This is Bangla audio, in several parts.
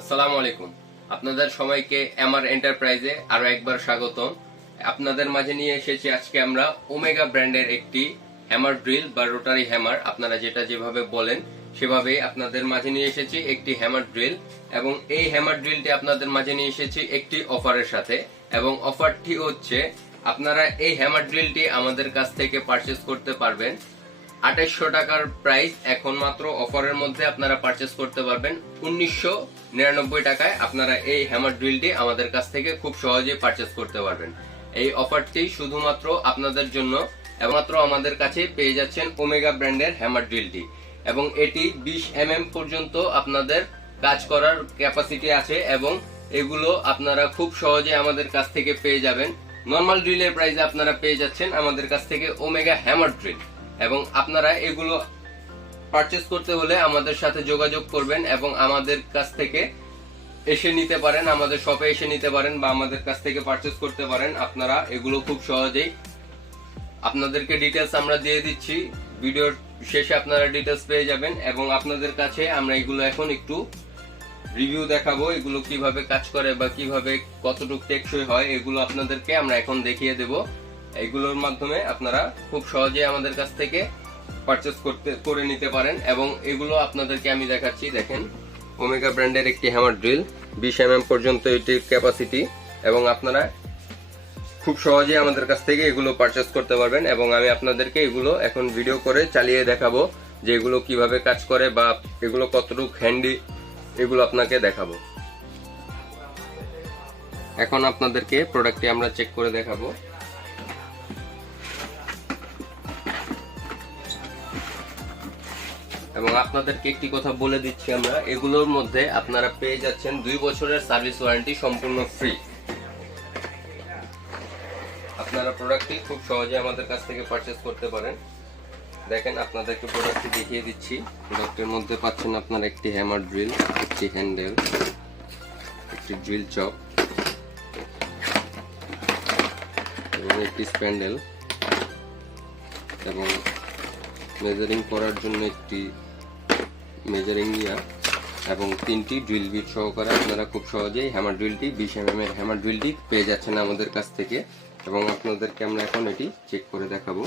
আসসালামু আলাইকুম। আপনাদের সবাইকে এমআর এন্টারপ্রাইজে আরো একবার স্বাগতম। আপনাদের মাঝে নিয়ে এসেছি আজকে আমরা ওমেগা ব্র্যান্ডের একটি হ্যামার ড্রিল বা রোটারি হ্যামার, আপনারা যেটা যেভাবে বলেন সেভাবেই আপনাদের মাঝে নিয়ে এসেছি একটি হ্যামার ড্রিল। এবং এই হ্যামার ড্রিলটি আপনাদের মাঝে নিয়ে এসেছি একটি অফারের সাথে, এবং অফারটি হচ্ছে আপনারা এই হ্যামার ড্রিলটি আমাদের কাছ থেকে পারচেজ করতে পারবেন 2800 টাকার প্রাইস। এখন মাত্র অফারের মধ্যে আপনারা পারচেজ করতে পারবেন 1999 টাকায়। আপনারা এই হ্যামার ড্রিলটি আমাদের কাছ থেকে খুব সহজেই পারচেজ করতে পারবেন। এই অফারটি শুধুমাত্র আপনাদের জন্য, একমাত্র আমাদের কাছে পেয়ে যাচ্ছেন ওমেগা ব্র্যান্ডের হ্যামার ড্রিলটি। এবং এটি 20 mm পর্যন্ত আপনাদের কাজ করার ক্যাপাসিটি আছে, এবং এগুলো আপনারা খুব সহজে আমাদের কাছ থেকে পেয়ে যাবেন। নরমাল ড্রিলের প্রাইসে আপনারা পেয়ে যাচ্ছেন আমাদের কাছ থেকে ওমেগা হ্যামার ড্রিল। এবং আপনারা এগুলো পারচেজ করতে হলে আমাদের সাথে যোগাযোগ করবেন এবং আমাদের কাছ থেকে এসে নিতে পারেন, আমাদের শপে এসে নিতে পারেন বা আমাদের কাছ থেকে পারচেজ করতে পারেন। আপনারা এগুলো খুব সহজেই, আপনাদেরকে ডিটেলস আমরা দিয়ে দিচ্ছি, ভিডিওর শেষে আপনারা ডিটেলস পেয়ে যাবেন। এবং আপনাদের কাছে আমরা এগুলো এখন একটু রিভিউ দেখাবো, এগুলো কিভাবে কাজ করে বা কিভাবে কতটুকু টেকসই হয়, এগুলো আপনাদেরকে আমরা এখন দেখিয়ে দেব। এগুলোর মাধ্যমে আপনারা খুব সহজে আমাদের কাছ থেকে পারচেজ করে নিতে পারেন। এবং এগুলো আপনাদেরকে আমি দেখাচ্ছি, দেখেন ওমেগা ব্র্যান্ডের একটি হ্যামার ড্রিল, 20 mm পর্যন্ত এটির ক্যাপাসিটি, এবং আপনারা খুব সহজে আমাদের কাছ থেকে এগুলো পারচেজ করতে পারবেন। এবং আমি আপনাদেরকে এগুলো এখন ভিডিও করে চালিয়ে দেখাবো যে এগুলো কিভাবে কাজ করে বা এগুলো কতটুকু হ্যান্ডি, এগুলো আপনাকে দেখাবো। এখন আপনাদেরকে প্রোডাক্টটি আমরা চেক করে দেখাবো। এবং আপনাদেরকে একটি কথা বলে দিচ্ছি, আমরা এগুলোর মধ্যে আপনারা পেয়ে যাচ্ছেন 2 বছরের সার্ভিস ওয়ারেন্টি সম্পূর্ণ ফ্রি। আপনারা প্রোডাক্টটি খুব সহজে আমাদের কাছ থেকে পারচেজ করতে পারেন। দেখেন আপনাদেরকে প্রোডাক্টটি দেখিয়ে দিচ্ছি। প্রোডাক্টের মধ্যে পাচ্ছেন আপনারা একটি হ্যামার ড্রিল, একটি হ্যান্ডেল, একটি ড্রিল চক এবং একটি স্প্যান্ডেল, এবং মেজারিং করার জন্য একটি মেজারিং ইয়া, এবং 3টি ড্রিল বিট সহকারে আপনারা খুব সহজেই হ্যামার ড্রিলটি 20 mm এর হ্যামার ড্রিলটি পেয়ে যাচ্ছেন আমাদের কাছ থেকে। এবং আপনাদেরকে আমরা এখন এটি চেক করে দেখাবো।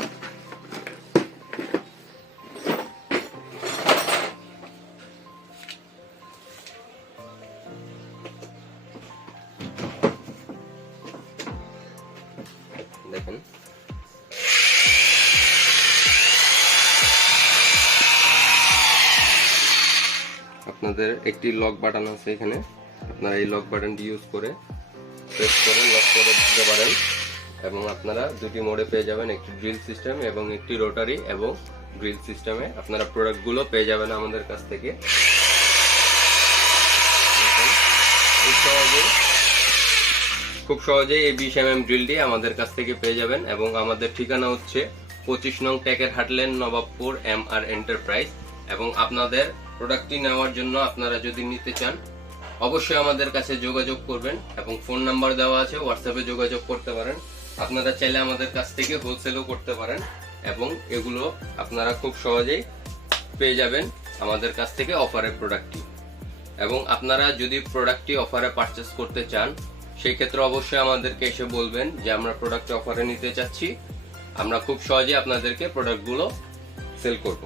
দেখেন আপনাদের একটি লক বাটন আছে এখানে, আপনারা এই লক বাটনটি ইউজ করে প্রেস করে লক করে দিতে পারেন। এবং আপনারা দুটি মোডে পেয়ে যাবেন, একটি ড্রিল সিস্টেম এবং একটি রোটারি এবং ড্রিল সিস্টেমে আপনারা প্রোডাক্টগুলো পেয়ে যাবেন আমাদের কাছ থেকে। খুব সহজেই এই 20 mm ড্রিলটি আমাদের কাছ থেকে পেয়ে যাবেন। এবং আমাদের ঠিকানা হচ্ছে 25 নং টেকের হাটল্যান্ড, নবাবপুর, এমআর এন্টারপ্রাইজ। এবং আপনাদের প্রোডাক্টটি নেওয়ার জন্য আপনারা যদি নিতে চান অবশ্যই আমাদের কাছে যোগাযোগ করবেন, এবং ফোন নাম্বার দেওয়া আছে, হোয়াটসঅ্যাপে যোগাযোগ করতে পারেন। আপনারা চাইলে আমাদের কাছ থেকে হোলসেলও করতে পারেন, এবং এগুলো আপনারা খুব সহজেই পেয়ে যাবেন আমাদের কাছ থেকে অফারের প্রোডাক্টটি। এবং আপনারা যদি প্রোডাক্টটি অফারে পারচেস করতে চান সেই ক্ষেত্রে অবশ্যই আমাদেরকে এসে বলবেন যে আমরা প্রোডাক্টটি অফারে নিতে চাচ্ছি, আমরা খুব সহজেই আপনাদেরকে প্রোডাক্টগুলো সেল করব।